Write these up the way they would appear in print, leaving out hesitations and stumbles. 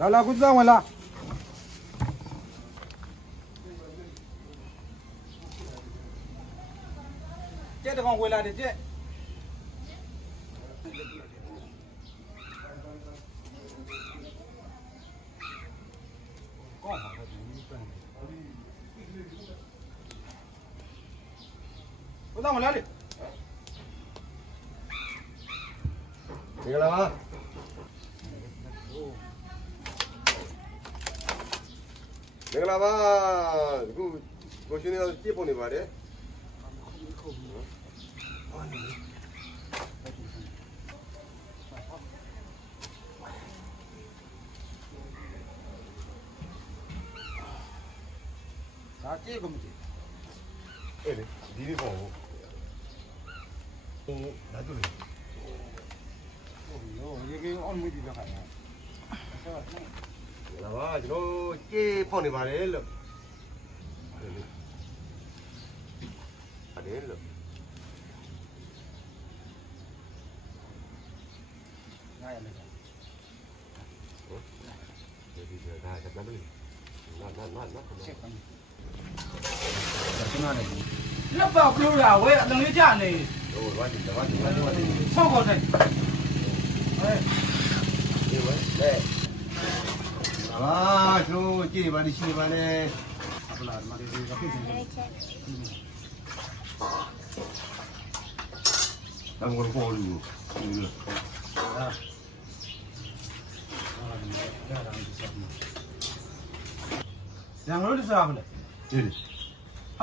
လာကုသဝင်လာကျက်တကောင်ဝေလာတယ်ကျက်ကောင်းပါဘူးဘုရားမလာလေဒီကလာပါဒီကလာပါအခုကိုရှင်နေကြည့်ပုံနေပါတယ်ဒါကြည့်ကုန်ပြီအေးလေဒီဒီပေါ့ဟိုဒါတို့လေဟိုရောရေကင်းအောင်မွေးဒီလောက်ခါရလာပါကျွန်တော်ကြည့်ပုံနေပါတယ်လို့အဲ့လို့ငါရမယ်ဒီဒါကလည်းနာချက်ပါကျွန်တော်လည်းလက်ပေါကလို့လာဝဲအတန်လေးကြနေဟိုဝါဒီဆောက်ကောတယ်ဒီဝဲလေလာကျွန်တော်ကြည့်ပါလိရှိပါနဲ့အပလာမလေးကဖြစ်နေတယ်တမ်ကိုပေါ်လူရန်ကုန်လို့စားမလဲဒီဟယ်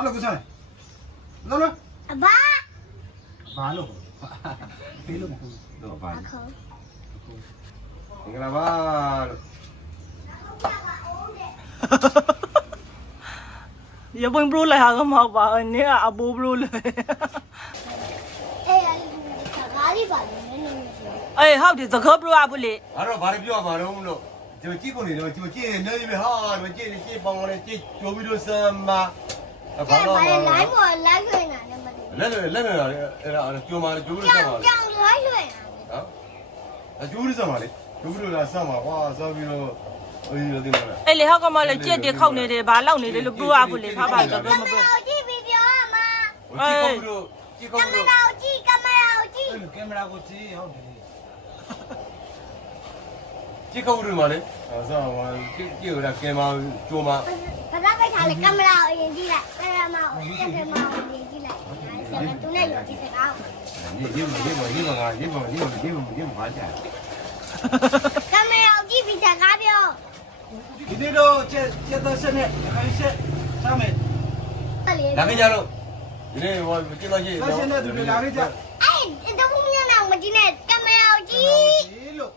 လိုကိုစားလောလောအဘာဘာလို့ဖေးလို့မဟုတ်တော့ပါအခုငလာပါอย่าเพิ่งปรูเลยฮะก็มาป่ะเนี่ยอ่ะบูปรูเลยအေးစကားလေးပါလေနည်းနည်းမရှိဘူးเอ้ยဟုတ်တယ်စကားပรูอ่ะบุလေအဲ့တော့ဘာပြောမှာတော့လို့ဒီကြည့်ကုန်နေတော့ကြည့်နေနေပြီဟာဒီကြည့်ပေါင်းနေကြည့်ကြိုပြီးတော့စမ်းမဘာလို့လိုင်းပေါ်လိုက်လွှင့်တာလည်းမသိဘူးလက်အဲ့ဒါကြိုမှာကြိုပြီးတော့စမ်းပါကြောင်လိုက်လွှင့်တာနော်အကျိုးရစမ်းပါလေကြိုပြီးတော့စမ်းပါကွာစမ်းပြီးတော့အေးရတယ်နော်เอ้ยလေฮะก็มาเลยเจ็ดเด็กเข้าနေတယ်ဘာလောက်နေတယ်လို့ပรูอ่ะบุလေဖားဖားစကားမပြော ကြည့်ပြီးပြောရမှာကြည့်ကုန်ပြီးတော့ကြည့်ကုန် ကင်မ ပြီး ရာ တော့ ကိုကြည့်ကင်မရာကိုကြည့် ကင်မရာကိုကြည့်ဟုတ်တယ်ကြည့်ကုန်ပြီးတော့လေစမ်းပါကြည့်ရတာကင်မရာကြိုမှာဘာသာပိတ်ထားလေကင်မရာကိုရင်ကြည့်လိုက်ကင်မရာကိုရင်ကြည့်လိုက်ဆက်သူနဲ့ရောကြည့်စကားရေးပါဘာကြာကင်မရာကိုကြည့်ပြီးစကားပြော ဒီနေ့တော့ချက်သက်ဆက်နဲ့ခိုင်းဆက်စားမယ်လာကြကြလို့ဒီနေ့ဟိုကြည့်လို့ရှိရင် ဆက်နဲ့သူတွေလာကြအဲ့တော့ဘုံညနာမကြည့်နဲ့ကင်မရာကိုကြည့်လို့